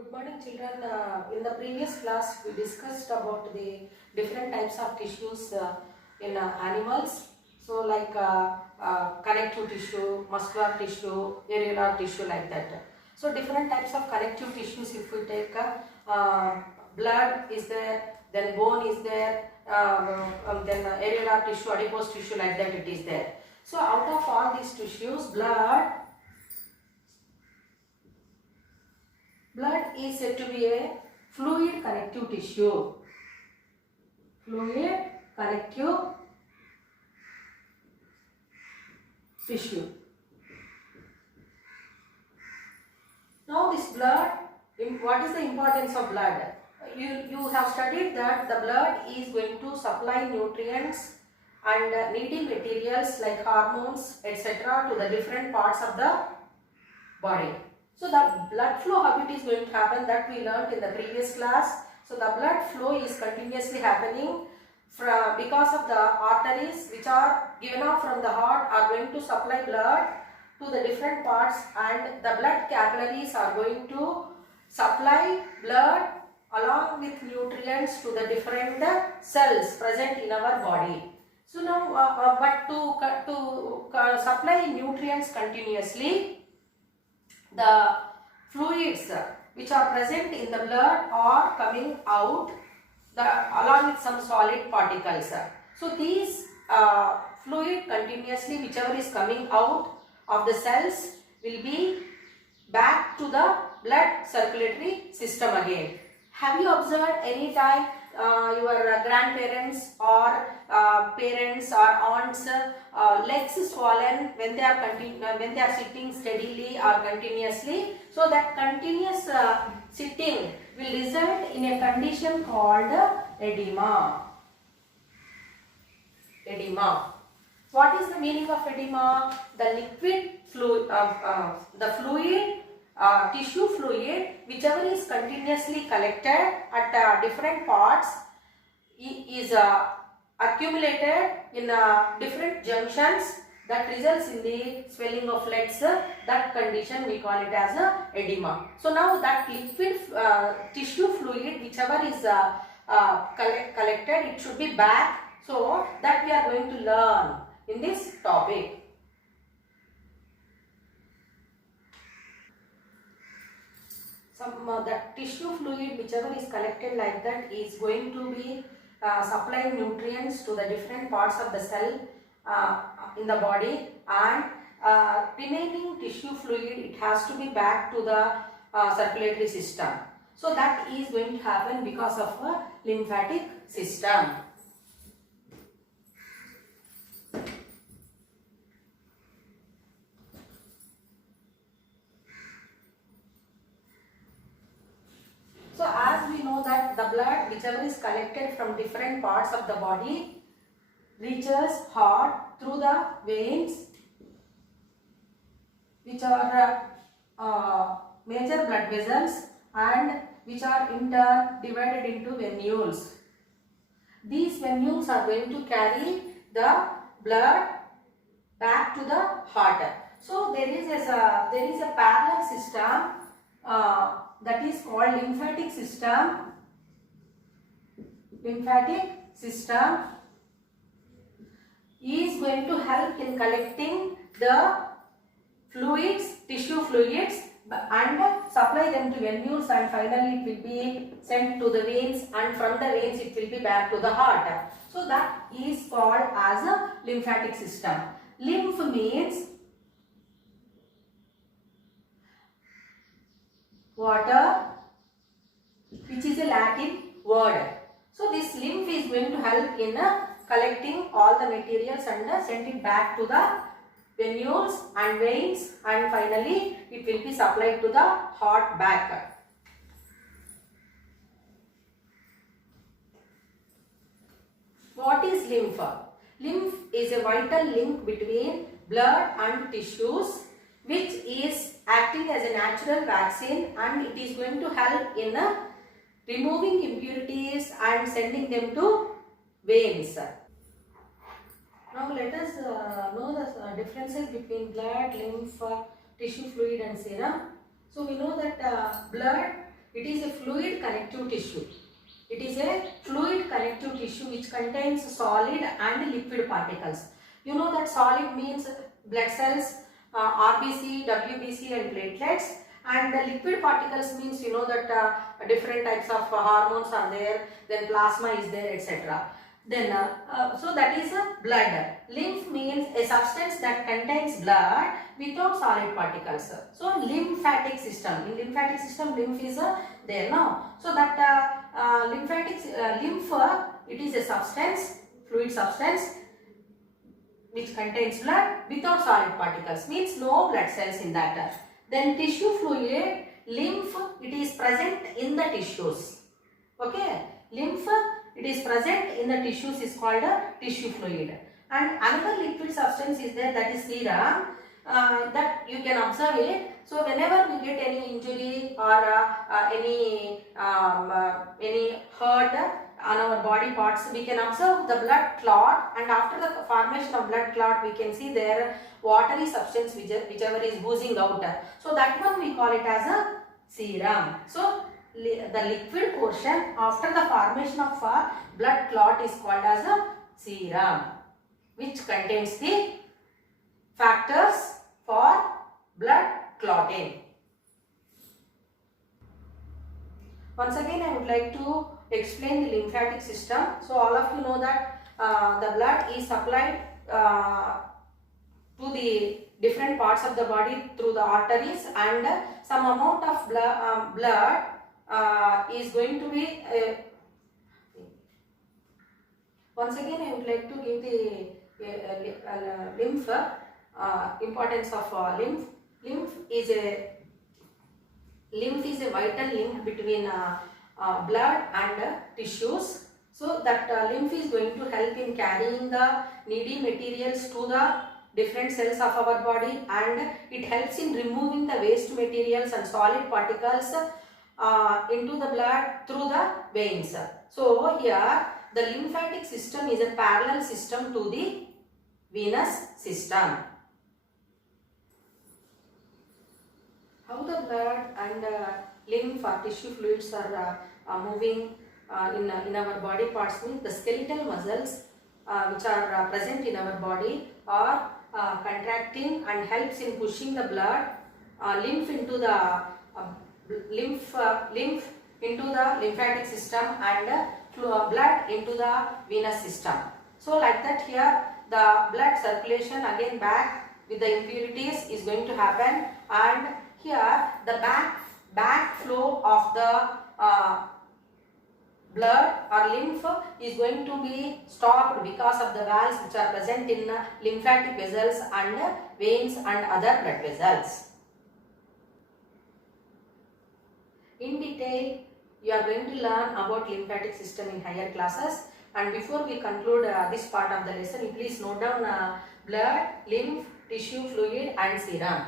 Good morning, children. In the previous class, we discussed about the different types of tissues in animals. So, like connective tissue, muscular tissue, areolar tissue, like that. So, different types of connective tissues. If we take blood is there, then bone is there, then areolar tissue, adipose tissue, like that. It is there. So, out of all these tissues, blood is said to be a fluid connective tissue. Fluid connective tissue. Now this blood, what is the importance of blood? You have studied that the blood is going to supply nutrients and needing materials like hormones, etc. to the different parts of the body. So the blood flow, how it is going to happen, that we learned in the previous class. So the blood flow is continuously happening because of the arteries which are given off from the heart are going to supply blood to the different parts, and the blood capillaries are going to supply blood along with nutrients to the different cells present in our body. So now, but to supply nutrients continuously, the fluids which are present in the blood are coming out along with some solid particles. So these fluid continuously, whichever is coming out of the cells, will be back to the blood circulatory system again. Have you observed any time your grandparents or parents or aunts legs swollen when they are sitting steadily or continuously? So that continuous sitting will result in a condition called edema. Edema. What is the meaning of edema? The liquid fluid, the fluid, tissue fluid, whichever is continuously collected at different parts, is accumulated in different junctions, that results in the swelling of legs. That condition we call it as edema. So now that liquid tissue fluid, whichever is collected, it should be back. So that we are going to learn in this topic. That tissue fluid, whichever is collected like that, is going to be supplying nutrients to the different parts of the cell in the body, and remaining tissue fluid, it has to be back to the circulatory system. So that is going to happen because of a lymphatic system. So as we know that the blood, whichever is collected from different parts of the body, reaches heart through the veins, which are major blood vessels, and which are in turn divided into venules. These venules are going to carry the blood back to the heart. So there is a parallel system that is called lymphatic system. Lymphatic system is going to help in collecting the fluids, tissue fluids, and supply them to venules, and finally it will be sent to the veins, and from the veins it will be back to the heart. So that is called as a lymphatic system. Lymph means water, which is a Latin word. So this lymph is going to help in collecting all the materials and send it back to the venules and veins, and finally it will be supplied to the heart back. What is lymph? Lymph is a vital link between blood and tissues, which is acting as a natural vaccine, and it is going to help in removing impurities and sending them to veins. Now let us know the differences between blood, lymph, tissue fluid and serum. So we know that blood It is a fluid connective tissue. It is a fluid connective tissue which contains solid and liquid particles. You know that solid means blood cells, RBC, WBC and platelets, and the liquid particles means you know that different types of hormones are there, then plasma is there, etc. Then so that is blood. Lymph means a substance that contains blood without solid particles. So lymphatic system. In lymphatic system, lymph is there now. So that lymph, it is a substance, fluid substance which contains blood without solid particles, means no blood cells in that. Then tissue fluid, lymph, it is present in the tissues. Okay, lymph, it is present in the tissues is called a tissue fluid. And another liquid substance is there, that is serum, that you can observe it. So whenever we get any injury or any hurt on our body parts, we can observe the blood clot, and after the formation of blood clot we can see there watery substance whichever is oozing out. So that one we call it as a serum. So the liquid portion after the formation of blood clot is called as a serum, which contains the factors for blood clotting. Once again I would like to explain the lymphatic system. So all of you know that the blood is supplied to the different parts of the body through the arteries, and some amount of blood is going to be once again I would like to give the lymph, importance of lymph. Lymph is a vital link between blood and tissues. So that lymph is going to help in carrying the needy materials to the different cells of our body, and it helps in removing the waste materials and solid particles into the blood through the veins. So here the lymphatic system is a parallel system to the venous system. How the blood and lymph or tissue fluids are moving in our body parts means the skeletal muscles which are present in our body are contracting and helps in pushing the blood, lymph into the lymph into the lymphatic system, and blood into the venous system. So like that here the blood circulation again back with the impurities is going to happen, and here the back flow of the blood or lymph is going to be stopped because of the valves which are present in lymphatic vessels and veins and other blood vessels. In detail, you are going to learn about lymphatic system in higher classes, and before we conclude this part of the lesson, you please note down blood, lymph, tissue fluid and serum.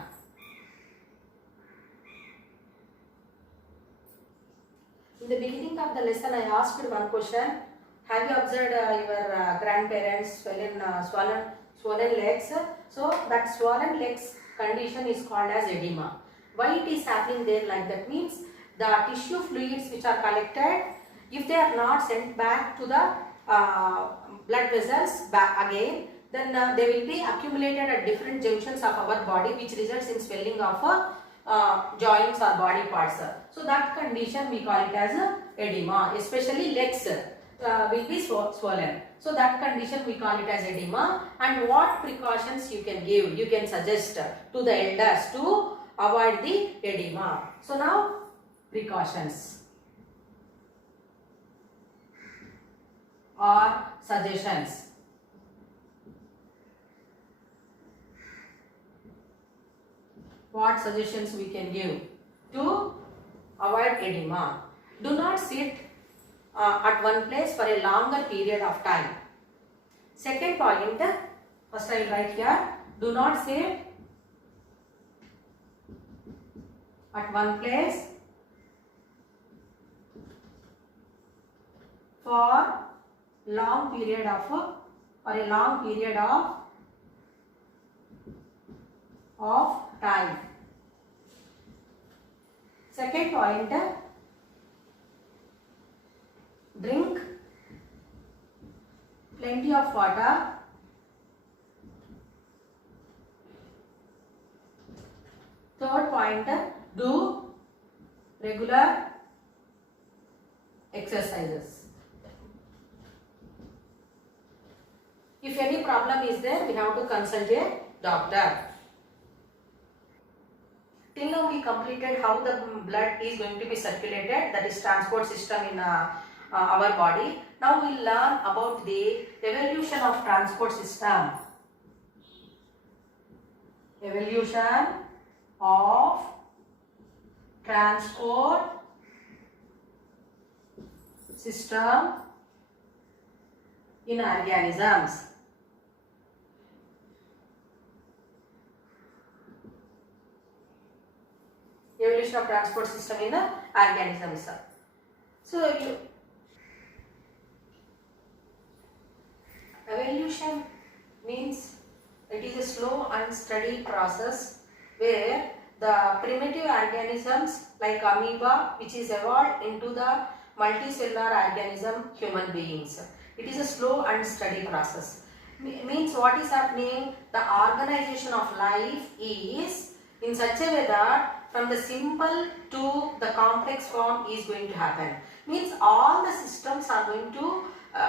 In the beginning of the lesson, I asked one question. Have you observed your grandparents swollen legs? So that swollen legs condition is called as edema. Why it is happening there like that means the tissue fluids which are collected, if they are not sent back to the blood vessels back again, then they will be accumulated at different junctions of our body, which results in swelling of joints or body parts. So that condition we call it as edema, especially legs will be swollen. So that condition we call it as edema. And what precautions you can give, you can suggest to the elders to avoid the edema. So now precautions or suggestions. What suggestions we can give to avoid edema? Do not sit at one place for a longer period of time. Second point, first I will write here, do not sit at one place for long period of time. Second point, Drink plenty of water. Third point, do regular exercises. If any problem is there, we have to consult a doctor. Till now we completed how the blood is going to be circulated, that is transport system in our body. Now we will learn about the evolution of transport system. Evolution of transport system in organisms. Evolution of transport system in the organisms. So, evolution means it is a slow and steady process where the primitive organisms like amoeba, which is evolved into the multicellular organism human beings. It is a slow and steady process. Means what is happening? The organization of life is in such a way that from the simple to the complex form is going to happen. Means all the systems are going to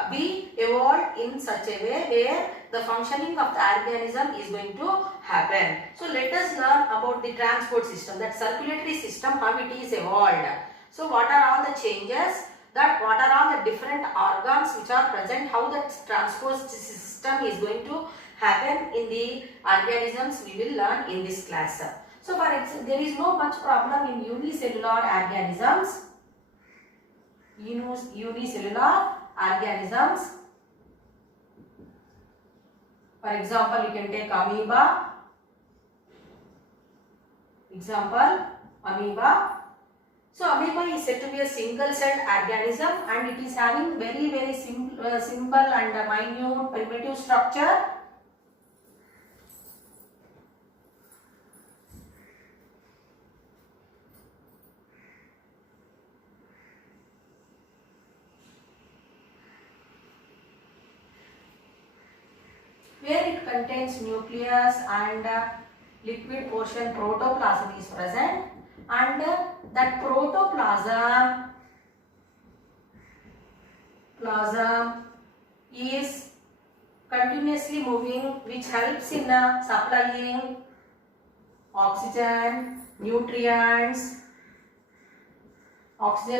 be evolved in such a way where the functioning of the organism is going to happen. So let us learn about the transport system, that circulatory system, how it is evolved. So what are all the changes, that what are all the different organs which are present, how the transport system is going to happen in the organisms, we will learn in this class. So for example, there is no much problem in unicellular organisms. Unicellular organisms. For example, you can take amoeba. Example, amoeba. So amoeba is said to be a single-celled organism and it is having very simple and minute primitive structure. Where it contains nucleus and liquid portion protoplasm is present, and that protoplasm is continuously moving, which helps in supplying oxygen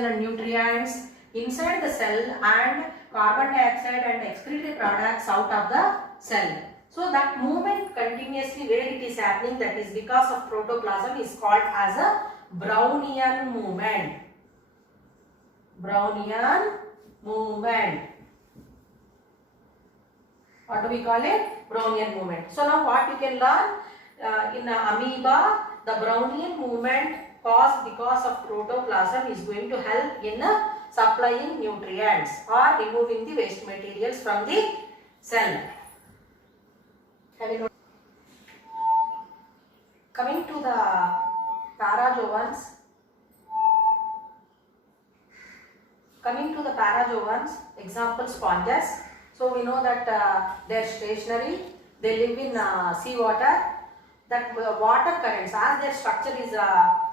and nutrients inside the cell and carbon dioxide and excretory products out of the cell. So that movement continuously where it is happening, that is because of protoplasm, is called as a Brownian movement. Brownian movement. What do we call it? Brownian movement. So now what you can learn in amoeba, the Brownian movement caused because of protoplasm is going to help in supplying nutrients or removing the waste materials from the cell. Coming to the parazoans, example sponges. So we know that they are stationary, they live in seawater. That water currents, as their structure is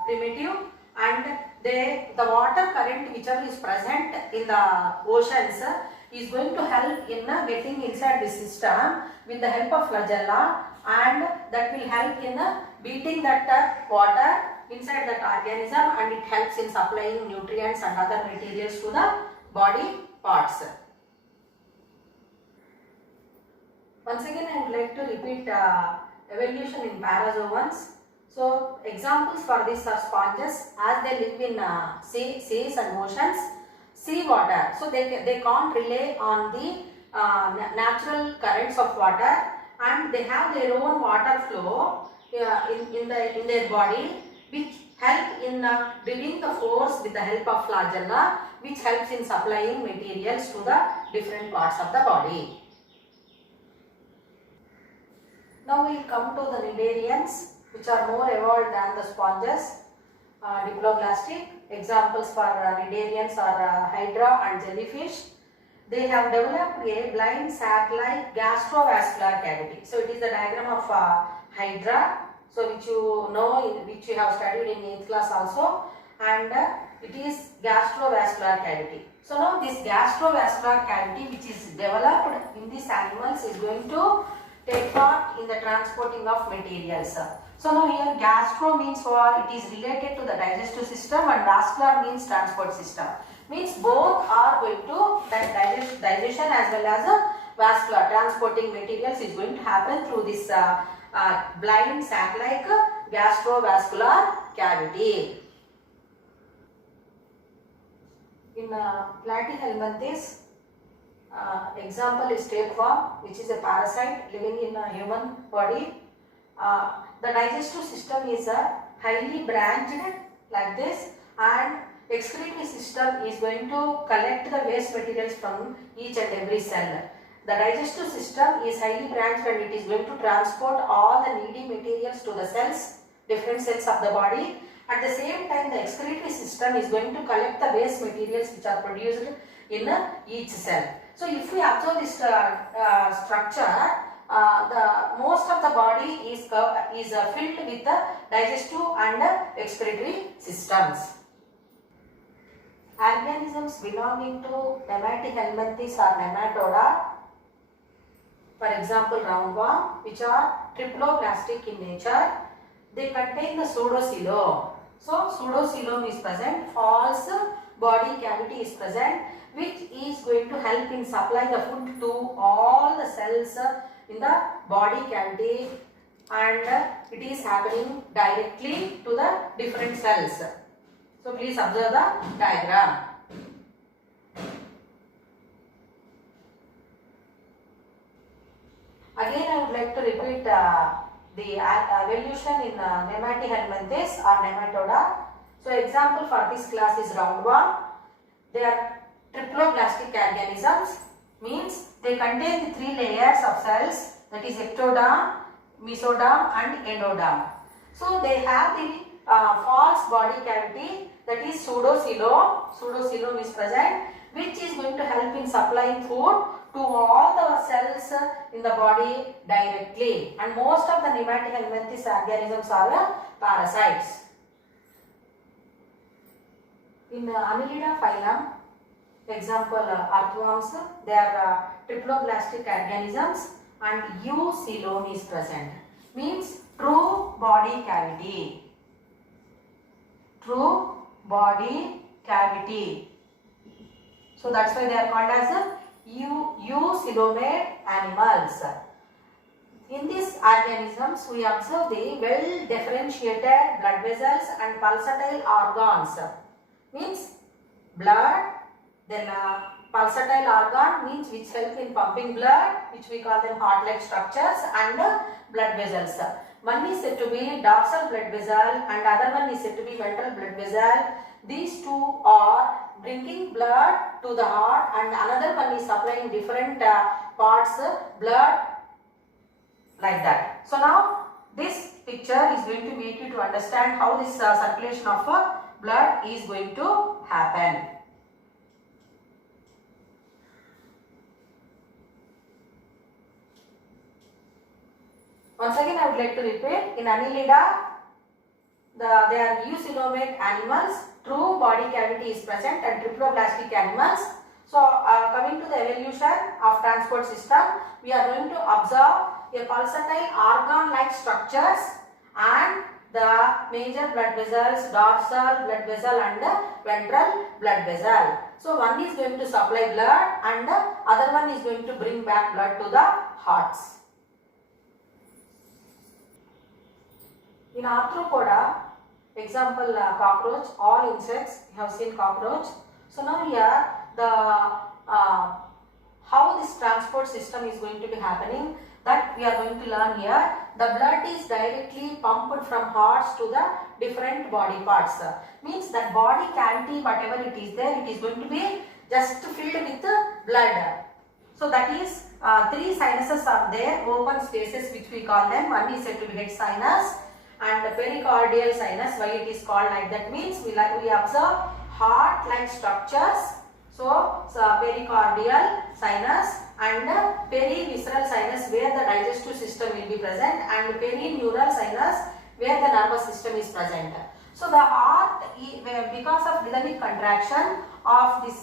primitive, and the water current whichever is present in the oceans is going to help in getting inside the system with the help of flagella, and that will help in beating that water inside that organism, and it helps in supplying nutrients and other materials to the body parts. Once again, I would like to repeat evolution in parazoans. So examples for this are sponges, as they live in seas and oceans, seawater. So they can't rely on the natural currents of water, and they have their own water flow in their body, which help in driving the force with the help of flagella, which helps in supplying materials to the different parts of the body. Now we will come to the cnidarians, which are more evolved than the sponges. diploblastic. Examples for cnidarians are hydra and jellyfish. They have developed a blind sac-like gastrovascular cavity. So it is the diagram of hydra, so which you know, which you have studied in 8th class also, and it is gastrovascular cavity. So now this gastrovascular cavity which is developed in these animals is going to take part in the transporting of materials. So now here gastro means what? It is related to the digestive system, and vascular means transport system. Means both are going to, digestion as well as vascular transporting materials is going to happen through this blind sac-like gastrovascular cavity. In Platyhelminthes, example is tapeworm, which is a parasite living in a human body. The digestive system is highly branched like this, and excretory system is going to collect the waste materials from each and every cell. The digestive system is highly branched and it is going to transport all the needy materials to the cells, different cells of the body. At the same time, the excretory system is going to collect the waste materials which are produced in each cell. So if we observe this structure, the most of the body is filled with the digestive and excretory systems. Organisms belonging to Platyhelminthes are nematoda. For example, roundworm, which are triploblastic in nature. They contain the pseudocoelom. So pseudocoelom is present, false body cavity is present, which is going to help in supply the food to all the cells in the body cavity, and it is happening directly to the different cells. So please observe the diagram. Again I would like to repeat the evolution in Platyhelminthes or nematoda. So example for this class is roundworm. They are triploblastic organisms, means they contain the 3 layers of cells, that is ectoderm, mesoderm and endoderm. So they have the false body cavity, that is pseudocoelom. Pseudocoelom is present, which is going to help in supplying food to all the cells in the body directly, and most of the Platyhelminthes organisms are parasites. In Annelida phylum, example earthworms, they are triploblastic organisms and eucoelom is present, means true body cavity. True body cavity. So that's why they are called as eucoelomate animals. In these organisms, we observe the well differentiated blood vessels and pulsatile organs. Means blood, then pulsatile organ means which help in pumping blood, which we call them heart-like structures, and blood vessels. One is said to be dorsal blood vessel and other one is said to be ventral blood vessel. These two are bringing blood to the heart, and another one is supplying different parts blood, like that. So now this picture is going to make you to understand how this circulation of blood is going to happen. Once again I would like to repeat, in Annelida, they are eucoelomate animals, true body cavity is present, and triploblastic animals. So coming to the evolution of transport system, we are going to observe a pulsatile organ-like structures and the major blood vessels, dorsal blood vessel and ventral blood vessel. So one is going to supply blood and the other one is going to bring back blood to the hearts. In arthropoda, example cockroach, all insects, you have seen cockroach. So now here the how this transport system is going to be happening, that we are going to learn here. The blood is directly pumped from hearts to the different body parts. Means that body cavity, whatever it is there, it is going to be just filled with blood. So that is 3 sinuses are there, open spaces which we call them. One is said to be head sinus, and pericardial sinus. Why it is called like that means we observe heart-like structures. So pericardial sinus and perivisceral sinus where the digestive system will be present, and perineural sinus where the nervous system is present. So the heart, because of rhythmic contraction of this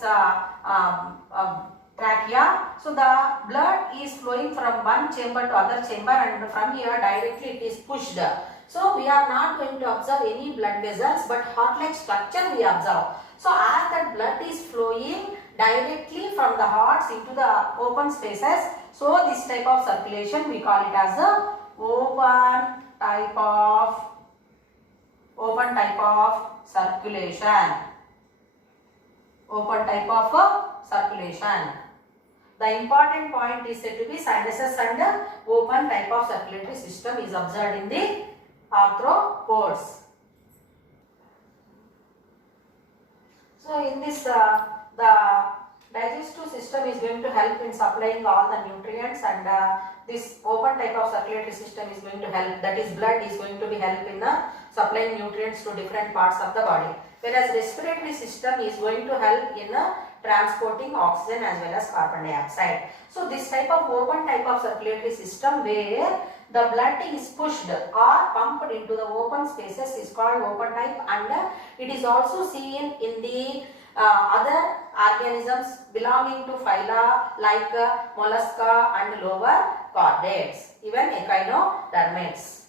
trachea, so the blood is flowing from one chamber to other chamber, and from here directly it is pushed. So we are not going to observe any blood vessels, but heart-like structure we observe. So as that blood is flowing directly from the hearts into the open spaces, so this type of circulation we call it as the open type of circulation. Open type of circulation. The important point is said to be sinuses and open type of circulatory system is observed in the arthropods. So in this the digestive system is going to help in supplying all the nutrients, and this open type of circulatory system is going to help, that is blood is going to be help in supplying nutrients to different parts of the body, whereas respiratory system is going to help in transporting oxygen as well as carbon dioxide. So this type of open type of circulatory system where the blood is pushed or pumped into the open spaces is called open type, and it is also seen in the other organisms belonging to phyla like mollusca and lower chordates, even echinodermates.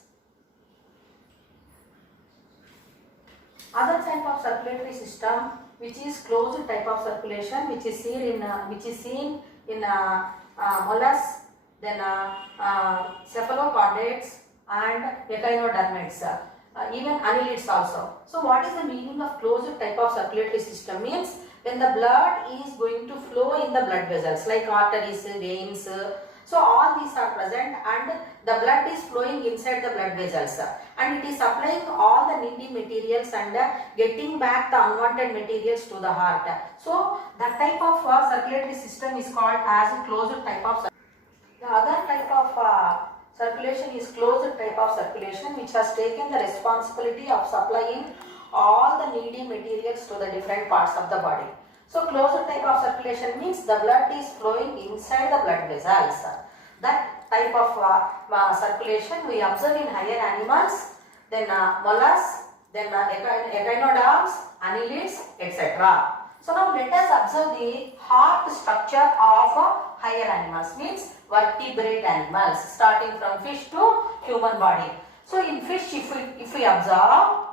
Other type of circulatory system which is closed type of circulation, which is seen in mollusks, then cephalochordates and echinodermates, even annelids also. So what is the meaning of closed type of circulatory system? Means when the blood is going to flow in the blood vessels like arteries, veins, so all these are present, and the blood is flowing inside the blood vessels, and it is supplying all the needy materials and getting back the unwanted materials to the heart. So that type of circulatory system is called as a closed type of circulation. The other type of circulation is closed type of circulation, which has taken the responsibility of supplying all the needy materials to the different parts of the body. So closed type of circulation means the blood is flowing inside the blood vessels. That type of circulation we observe in higher animals, then mollusks, then echinoderms, annelids, etc. So now let us observe the heart structure of higher animals, means vertebrate animals, starting from fish to human body. So in fish, if we observe,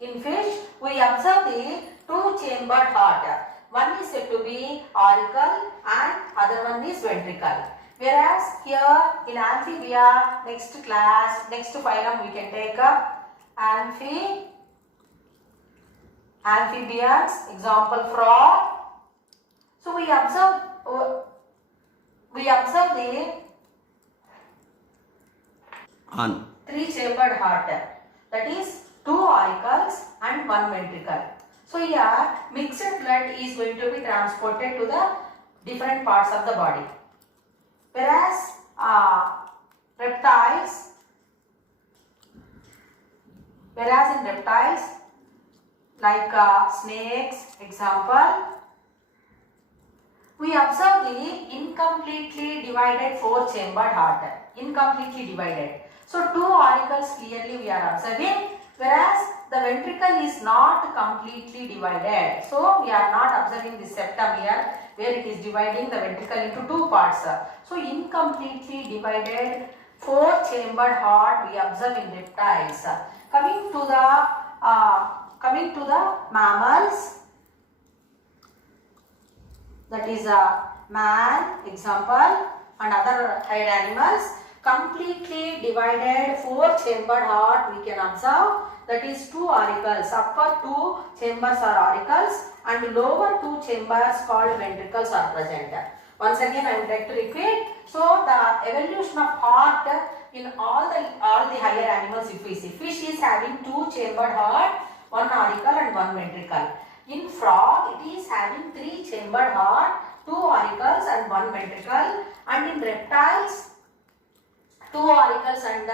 in fish we observe the two-chambered heart. One is said to be auricle and other one is ventricle. Whereas here in amphibia, next class, next phylum we can take amphibians, example frog. So we observe the three-chambered heart, that is two auricles and one ventricle. So here mixed blood is going to be transported to the different parts of the body. Whereas in reptiles like snakes, example, we observe the incompletely divided four-chambered heart, incompletely divided. So two auricles clearly we are observing, whereas the ventricle is not completely divided. So we are not observing the septum here, where it is dividing the ventricle into two parts. So incompletely divided four-chambered heart we observe in reptiles. Coming to the mammals, that is man, example, and other higher animals, completely divided four-chambered heart we can observe, that is two auricles. Upper two chambers are auricles and lower two chambers called ventricles are present. Once again I would like to repeat. So the evolution of heart in all the higher animals, if we see, fish is having two-chambered heart, one auricle and one ventricle. In frog it is having three-chambered heart, two auricles and one ventricle, and in reptiles two auricles and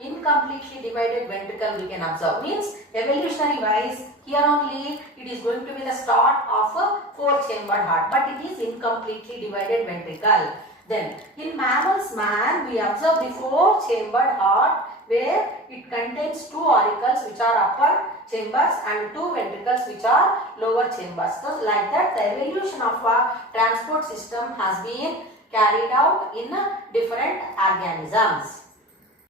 incompletely divided ventricle we can observe. Means evolutionary wise, here only it is going to be the start of a four-chambered heart, but it is incompletely divided ventricle. Then in mammals, man, we observe the four-chambered heart where it contains two auricles which are upper chambers and two ventricles which are lower chambers. So like that, the evolution of a transport system has been carried out in different organisms.